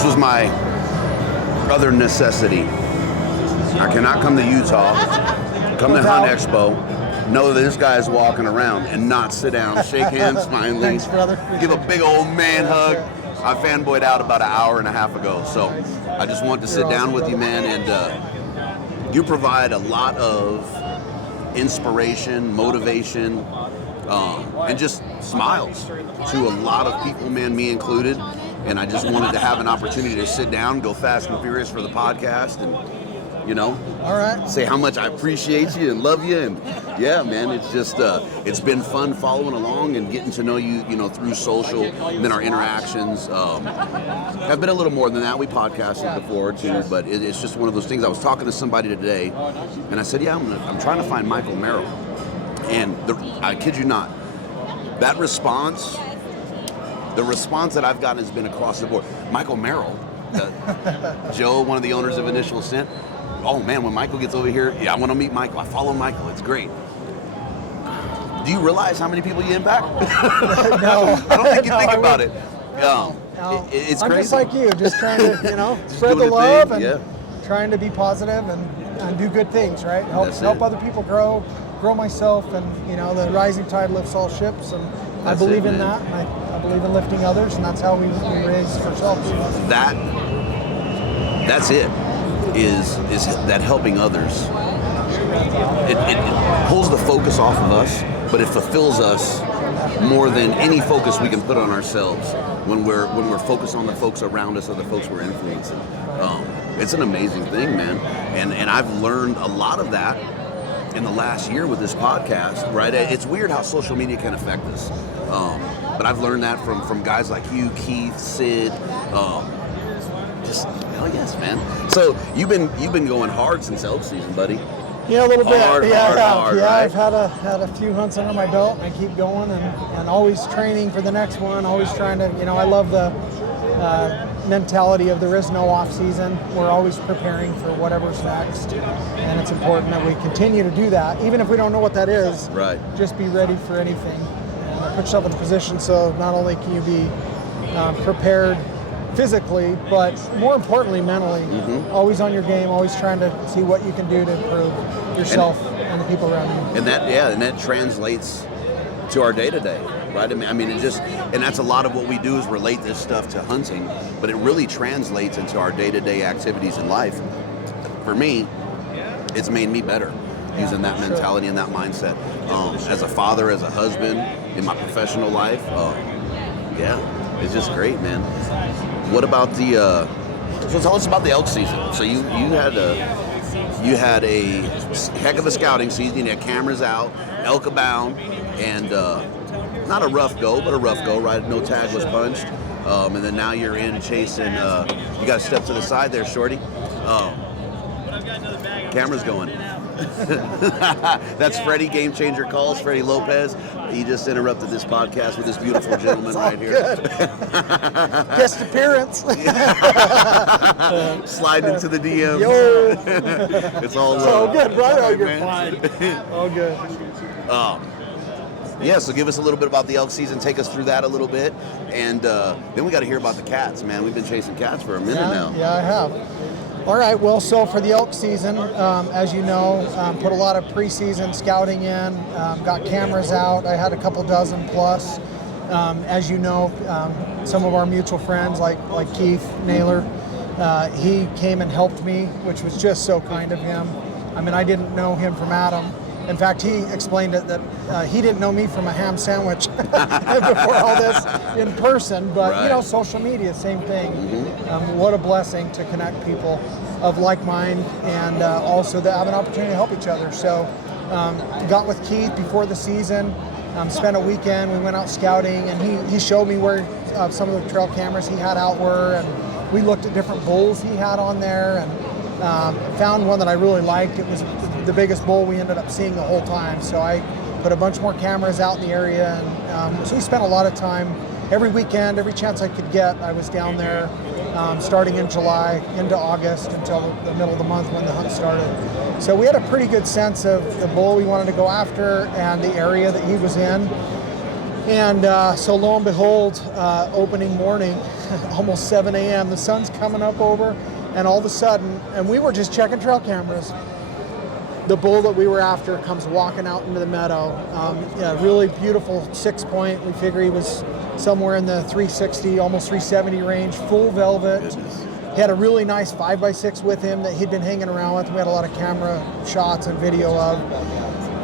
This was my other necessity. I cannot come to Utah, come to Hunt Expo, know that this guy's walking around and not sit down, shake hands smilingly, Thanks, brother. give a big old man hug. I fanboyed out about an hour and a half ago, so I just wanted to sit down with you, man, and you provide a lot of inspiration, motivation, and just smiles to a lot of people, man, me included. And I just wanted to have an opportunity to sit down, go fast and furious for the podcast, and all right, say how much I appreciate you and love you. And yeah, man, it's just it's been fun following along and getting to know you, through social, and then our interactions have been a little more than that. We podcasted before too, but it's just one of those things. I was talking to somebody today, and I said, yeah, I'm trying to find Michael Merrill, and I kid you not, that response. The response that I've gotten has been across the board. Michael Merrill, Joe, one of the owners of Initial Ascent. Oh man, when Michael gets over here, yeah, I want to meet Michael. I follow Michael. It's great. Do you realize how many people you impact? No. I don't think you think about it. It's I'm crazy. just like you, just trying to, spread the love and trying to be positive and do good things, right? Help other people grow myself, and the rising tide lifts all ships, and I believe in that, and I believe in lifting others, and that's how we raise ourselves. That's it. Is that helping others? It pulls the focus off of us, but it fulfills us more than any focus we can put on ourselves when we're focused on the folks around us or the folks we're influencing. It's an amazing thing, man, and I've learned a lot of that in the last year with this podcast, right? It's weird how social media can affect us, but I've learned that from guys like you, Keith, Sid. Just hell yes, man. So you've been going hard since elk season, buddy. Yeah, a little bit. Hard, Right? I've had a few hunts under my belt, and I keep going and always training for the next one. Always trying to, I love the mentality of there is no off season. We're always preparing for whatever's next, and it's important that we continue to do that, even if we don't know what that is. Right. Just be ready for anything, and put yourself in a position so not only can you be prepared physically, but more importantly mentally. Mm-hmm. Always on your game, always trying to see what you can do to improve yourself and the people around you. And that translates to our day-to-day, right? I mean, and that's a lot of what we do is relate this stuff to hunting, but it really translates into our day-to-day activities in life. For me, it's made me better using that mentality and that mindset. As a father, as a husband, in my professional life, it's just great, man. What about so tell us about the elk season. So you had a heck of a scouting season. You had cameras out, elk abound, and not a rough go, but a rough go, right? No tag was punched. And then now you're in chasing, you got to step to the side there, shorty. Camera's going. That's Freddie, Game Changer Calls, Freddie Lopez. He just interrupted this podcast with this beautiful gentleman right here. Guest appearance. Slide into the DMs. Yo. It's all good, brother. Oh, you're man. fine. All good. So give us a little bit about the elk season. Take us through that a little bit. And then we got to hear about the cats, man. We've been chasing cats for a minute now. Yeah, I have. All right, well, so for the elk season, as you know, put a lot of preseason scouting in, got cameras out. I had a couple dozen plus. As you know, some of our mutual friends like Keith Naylor, he came and helped me, which was just so kind of him. I mean, I didn't know him from Adam. In fact, he explained it that he didn't know me from a ham sandwich before all this in person, but right. Social media, same thing. Mm-hmm. What a blessing to connect people of like mind, and also to have an opportunity to help each other. So got with Keith before the season, spent a weekend, we went out scouting, and he showed me where some of the trail cameras he had out were, and we looked at different bulls he had on there, and found one that I really liked. It was the biggest bull we ended up seeing the whole time. So I put a bunch more cameras out in the area, and so we spent a lot of time every weekend, every chance I could get. I was down there starting in July into August until the middle of the month when the hunt started. So we had a pretty good sense of the bull we wanted to go after and the area that he was in. And so lo and behold, opening morning, almost 7 a.m., the sun's coming up over, and all of a sudden, and we were just checking trail cameras, the bull that we were after comes walking out into the meadow. Yeah, really beautiful 6-point. We figure he was somewhere in the 360, almost 370 range, full velvet. Goodness. He had a really nice 5x6 with him that he'd been hanging around with. We had a lot of camera shots and video of.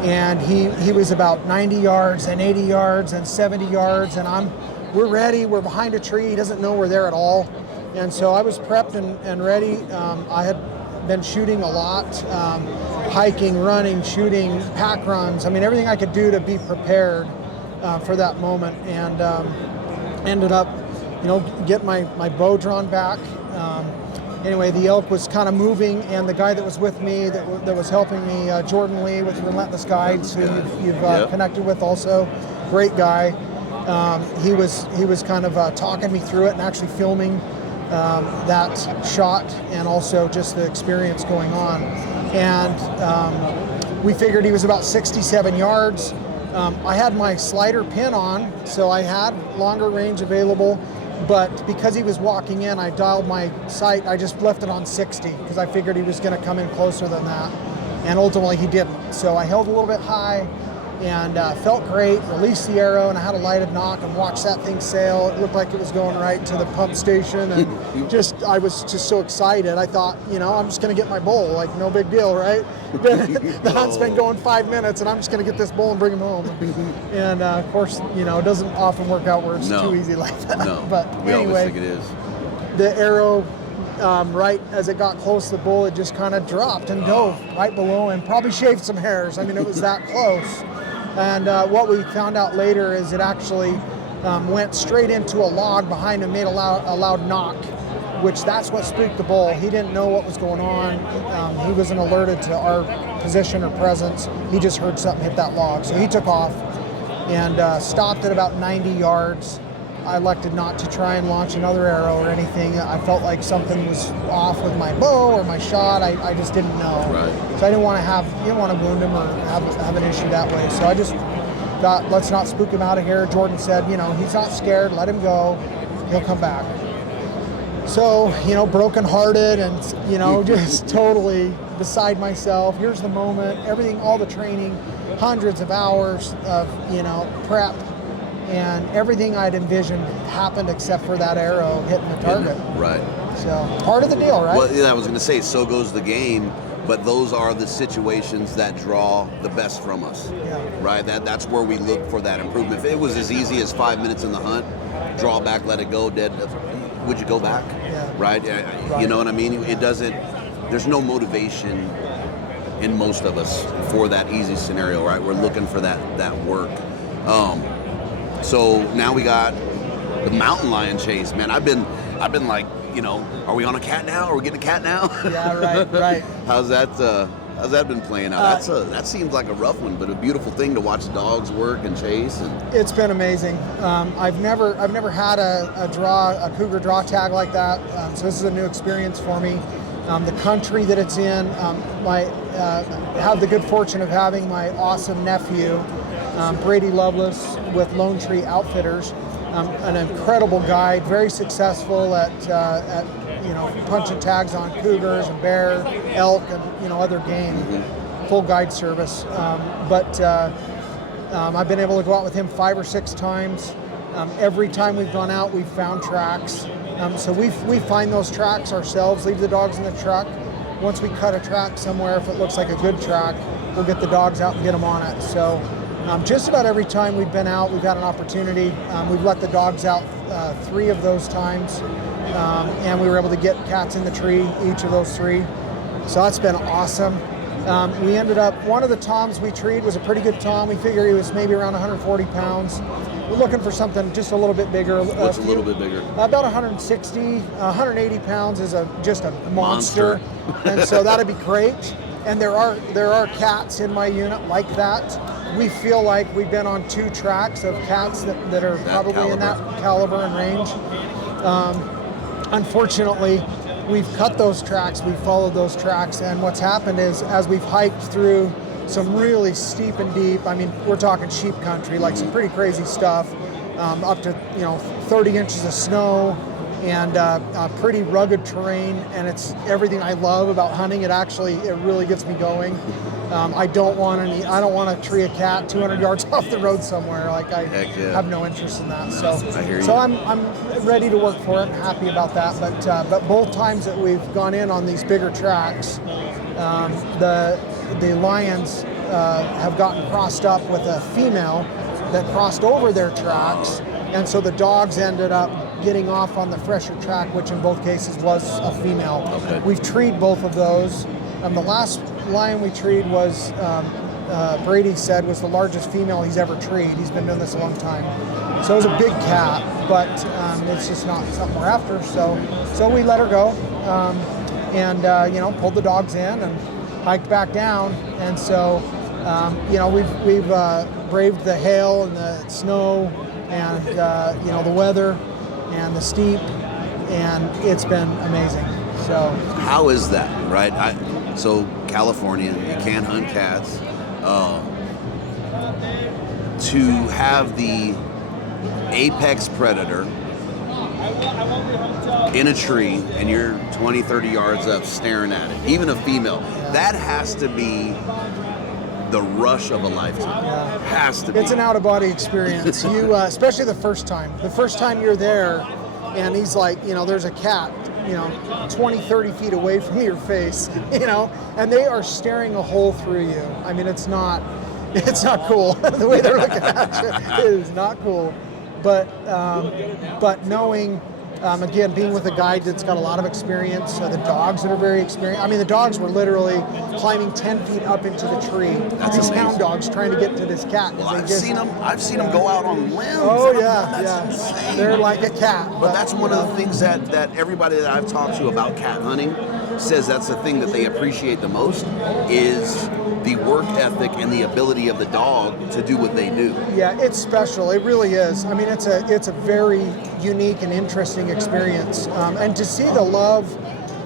And he was about 90 yards and 80 yards and 70 yards, and we're ready. We're behind a tree. He doesn't know we're there at all. And so I was prepped and ready. I had been shooting a lot, hiking, running, shooting, pack runs. I mean, everything I could do to be prepared for that moment. And ended up, getting my bow drawn back. Anyway, the elk was kind of moving, and the guy that was with me, that was helping me, Jordan Lee with Relentless Guides, who you've connected with also, great guy. He was kind of talking me through it and actually filming that shot, and also just the experience going on. And we figured he was about 67 yards. I had my slider pin on, so I had longer range available. But because he was walking in, I dialed my sight. I just left it on 60 because I figured he was going to come in closer than that. And ultimately he didn't. So I held a little bit high and felt great, released the arrow, and I had a lighted knock and watched that thing sail. It looked like it was going right to the pump station, and I was just so excited. I thought, I'm just going to get my bull, like no big deal, right? The hunt's been going 5 minutes, and I'm just going to get this bull and bring him home. And of course, it doesn't often work out where it's too easy like that. No, but we anyway, always think it is. The arrow, right as it got close to the bull, it just kind of dropped and dove right below him. Probably shaved some hairs. I mean, it was that close. And what we found out later is it actually went straight into a log behind him, made a loud knock, which that's what spooked the bull. He didn't know what was going on. He wasn't alerted to our position or presence. He just heard something hit that log. So he took off and stopped at about 90 yards. I elected not to try and launch another arrow or anything. I felt like something was off with my bow or my shot. I just didn't know. Right. So I didn't want to wound him or have an issue that way. So I just thought, let's not spook him out of here. Jordan said, he's not scared. Let him go. He'll come back. So, brokenhearted and, just totally beside myself. Here's the moment. Everything, all the training, hundreds of hours of, prep. And everything I'd envisioned happened except for that arrow hitting the target. Right. So part of the deal, right? Well, I was going to say, so goes the game, but those are the situations that draw the best from us. Yeah. Right. That's where we look for that improvement. If it was as easy as 5 minutes in the hunt, draw back, let it go, dead, would you go back? Yeah. Right. You know what I mean? It doesn't. There's no motivation in most of us for that easy scenario. Right. We're looking for that work. So now we got the mountain lion chase, man. I've been like, are we on a cat now? Are we getting a cat now? Yeah, right. How's that been playing out? That seems like a rough one, but a beautiful thing to watch dogs work and chase. And It's been amazing. I've never had a cougar draw tag like that. So this is a new experience for me. The country that it's in, have the good fortune of having my awesome nephew, Brady Lovelace with Lone Tree Outfitters, an incredible guide, very successful at punching tags on cougars and bear, elk, and other game, full guide service. But I've been able to go out with him 5 or 6 times. Every time we've gone out, we've found tracks. So we find those tracks ourselves, leave the dogs in the truck. Once we cut a track somewhere, if it looks like a good track, we'll get the dogs out and get them on it. So just about every time we've been out, we've had an opportunity. We've let the dogs out 3 of those times, and we were able to get cats in the tree each of those 3. So that's been awesome. We ended up, one of the toms we treed was a pretty good tom. We figured he was maybe around 140 pounds. We're looking for something just a little bit bigger. What's a little bit bigger? About 160, 180 pounds is just a monster. And so that'd be great. And there are cats in my unit like that. We feel like we've been on 2 tracks of cats that are probably caliber. In that caliber and range. Unfortunately, we've cut those tracks, we've followed those tracks, and what's happened is as we've hiked through some really steep and deep. I mean, we're talking sheep country, like some pretty crazy stuff, up to 30 inches of snow, and pretty rugged terrain. And it's everything I love about hunting. It really gets me going. I don't want to tree a cat 200 yards off the road somewhere. Like I have no interest in that. So I'm ready to work for it. I'm happy about that. But both times that we've gone in on these bigger tracks, the lions have gotten crossed up with a female that crossed over their tracks, and so the dogs ended up getting off on the fresher track, which in both cases was a female. Okay. We've treed both of those. The last lion we treed was, Brady said, was the largest female he's ever treed. He's been doing this a long time. So it was a big cat, but it's just not something we're after. So we let her go, and pulled the dogs in and hiked back down. And so we've braved the hail and the snow and the weather and the steep, and it's been amazing. So how is that, right? So California, you can't hunt cats. To have the apex predator in a tree and you're 20, 30 yards up staring at it, even a female, that has to be the rush of a lifetime. Yeah. Has to be. It's an out-of-body experience. You, especially the first time. The first time you're there, and he's like, there's a cat, 20, 30 feet away from your face, and they are staring a hole through you. I mean, it's not cool. The way they're looking at you, it is not cool. But knowing, again, being with a guide that's got a lot of experience, the dogs that are very experienced. I mean, the dogs were literally climbing 10 feet up into the tree. That's these amazing. hound dogs trying to get to this cat. Well, I've seen them go out on limbs. Oh yeah, That's insane. They're like a cat. But that's one of the things that everybody that I've talked to about cat hunting says that's the thing that they appreciate the most is the work ethic and the ability of the dog to do what they do. Yeah, it's special. It really is. I mean, it's a very unique and interesting experience, and to see the love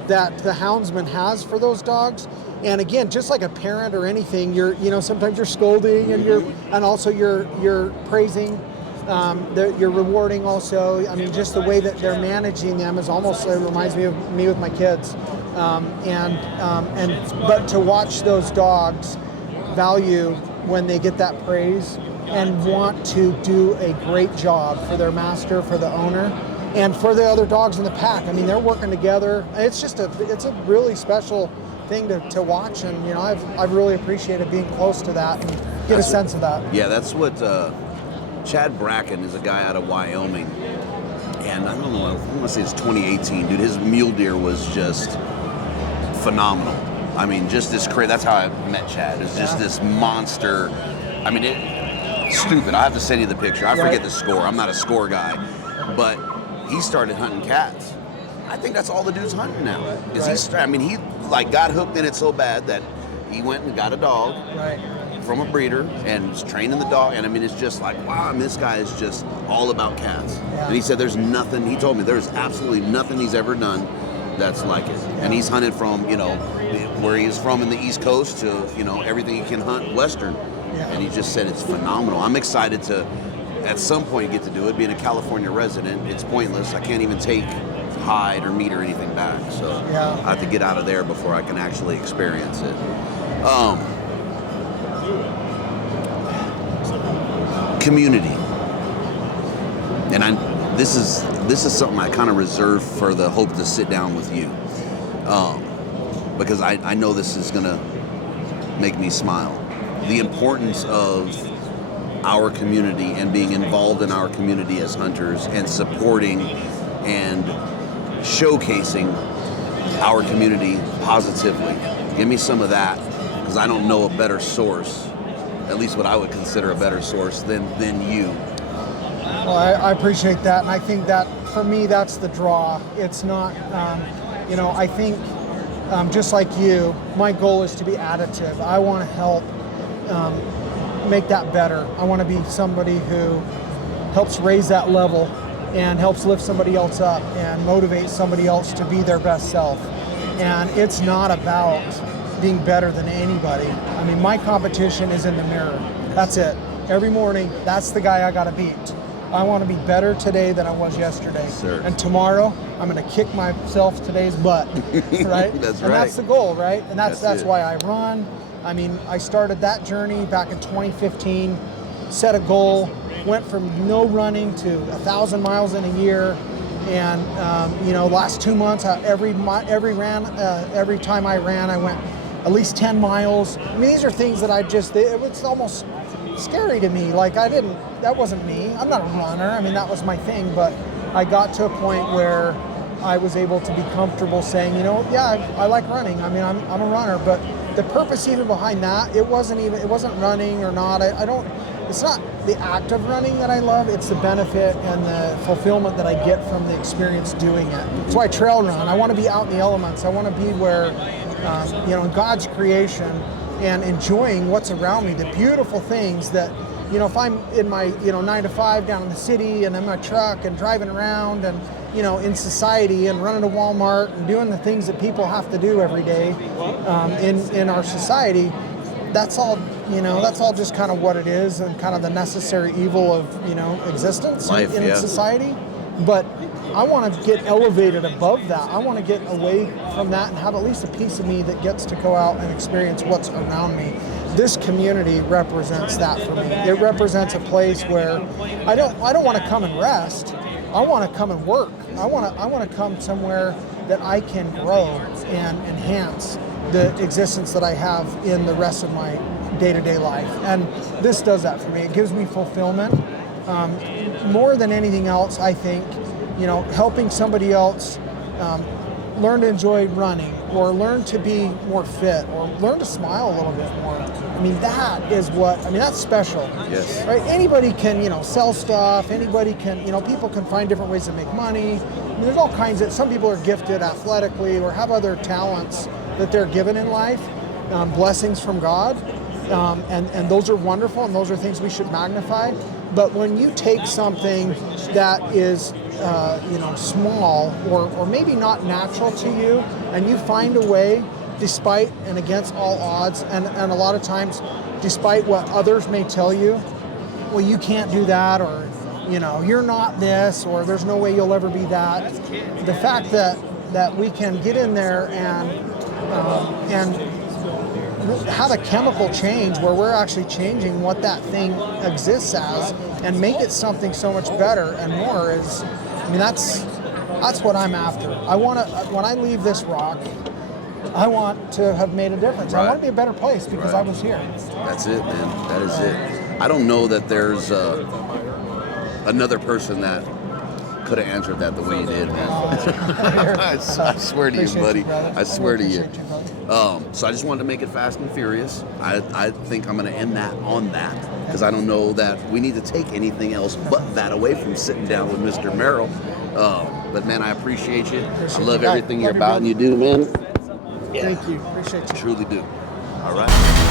that the houndsman has for those dogs. And again, just like a parent or anything, sometimes you're scolding and also you're praising. You're rewarding also. I mean, just the way that they're managing them is almost, it reminds me of me with my kids. But to watch those dogs value when they get that praise and want to do a great job for their master, for the owner, and for the other dogs in the pack. I mean, they're working together. It's a really special thing to watch, and I've really appreciated being close to that and get a sense of that. Yeah, that's what Chad Bracken is a guy out of Wyoming, and I don't know, I want to say it's 2018, dude. His mule deer was just phenomenal. I mean, just this crazy. That's how I met Chad. It's just this monster. I mean, stupid. I have to send you the picture. I forget the score. I'm not a score guy, but he started hunting cats. I think that's all the dude's hunting now. He got hooked in it so bad that he went and got a dog from a breeder and was training the dog. And I mean, it's just like, wow, I mean, this guy is just all about cats. Yeah. And he said there's nothing, he told me there's absolutely nothing he's ever done that's like it. Yeah. And he's hunted from, where he is from in the East Coast to, everything he can hunt Western. Yeah. And he just said it's phenomenal. I'm excited to, at some point, get to do it. Being a California resident, it's pointless. I can't even take hide or meat or anything back. So I have to get out of there before I can actually experience it. Community. And this is something I kind of reserve for the hope to sit down with you. Because I know this is going to make me smile. The importance of our community and being involved in our community as hunters and supporting and showcasing our community positively. Give me some of that, because I don't know a better source, at least what I would consider a better source than you. Well, I appreciate that, and I think that for me that's the draw. It's not, I think just like you, my goal is to be additive. I want to help make that better. I want to be somebody who helps raise that level and helps lift somebody else up and motivate somebody else to be their best self. And it's not about being better than anybody. I mean, my competition is in the mirror. That's it. Every morning, that's the guy I got to beat. I want to be better today than I was yesterday. Sir. And tomorrow, I'm going to kick myself today's butt, right? That's and right. that's the goal, right? And that's it. why I run. I mean, I started that journey back in 2015, set a goal, went from no running to 1,000 miles in a year. And, last 2 months, every time I ran, I went at least 10 miles. I mean, these are things that it was almost scary to me. Like, that wasn't me. I'm not a runner. I mean, that was my thing. But I got to a point where I was able to be comfortable saying, I like running. I mean, I'm a runner. But the purpose even behind that, it wasn't running or not. It's not the act of running that I love, it's the benefit and the fulfillment that I get from the experience doing it. That's why I trail run. I want to be out in the elements. I want to be where, in God's creation and enjoying what's around me, the beautiful things that, if I'm in my, 9 to 5 down in the city and in my truck and driving around and, in society and running to Walmart and doing the things that people have to do every day in our society, that's all just kind of what it is and kind of the necessary evil of, existence Life, in society. But I want to get elevated above that. I want to get away from that and have at least a piece of me that gets to go out and experience what's around me. This community represents that for me. It represents a place where I don't want to come and rest. I want to come and work. I want to come somewhere that I can grow and enhance the existence that I have in the rest of my day-to-day life. And this does that for me. It gives me fulfillment. More than anything else, I think, helping somebody else learn to enjoy running or learn to be more fit or learn to smile a little bit more. I mean, that's special. Yes. Right? Anybody can, sell stuff. Anybody can, people can find different ways to make money. I mean, there's all kinds some people are gifted athletically or have other talents that they're given in life, blessings from God. And those are wonderful, and those are things we should magnify. But when you take something that is, small or maybe not natural to you, and you find a way, despite and against all odds, and a lot of times, despite what others may tell you, well, you can't do that, or you're not this, or there's no way you'll ever be that. The fact that we can get in there and have a chemical change where we're actually changing what that thing exists as and make it something so much better and more that's what I'm after. I want to, when I leave this rock, I want to have made a difference. Right. I want to be a better place because I was here. That's it, man. That is it. I don't know that there's another person that could have answered that the way you did, man. I swear to you, buddy. I swear to you. So I just wanted to make it fast and furious. I think I'm going to end that on that because I don't know that we need to take anything else but that away from sitting down with Mr. Merrill. But man, I appreciate you. I love everything you're about and you do, man. Thank you. Appreciate you. Truly do. All right.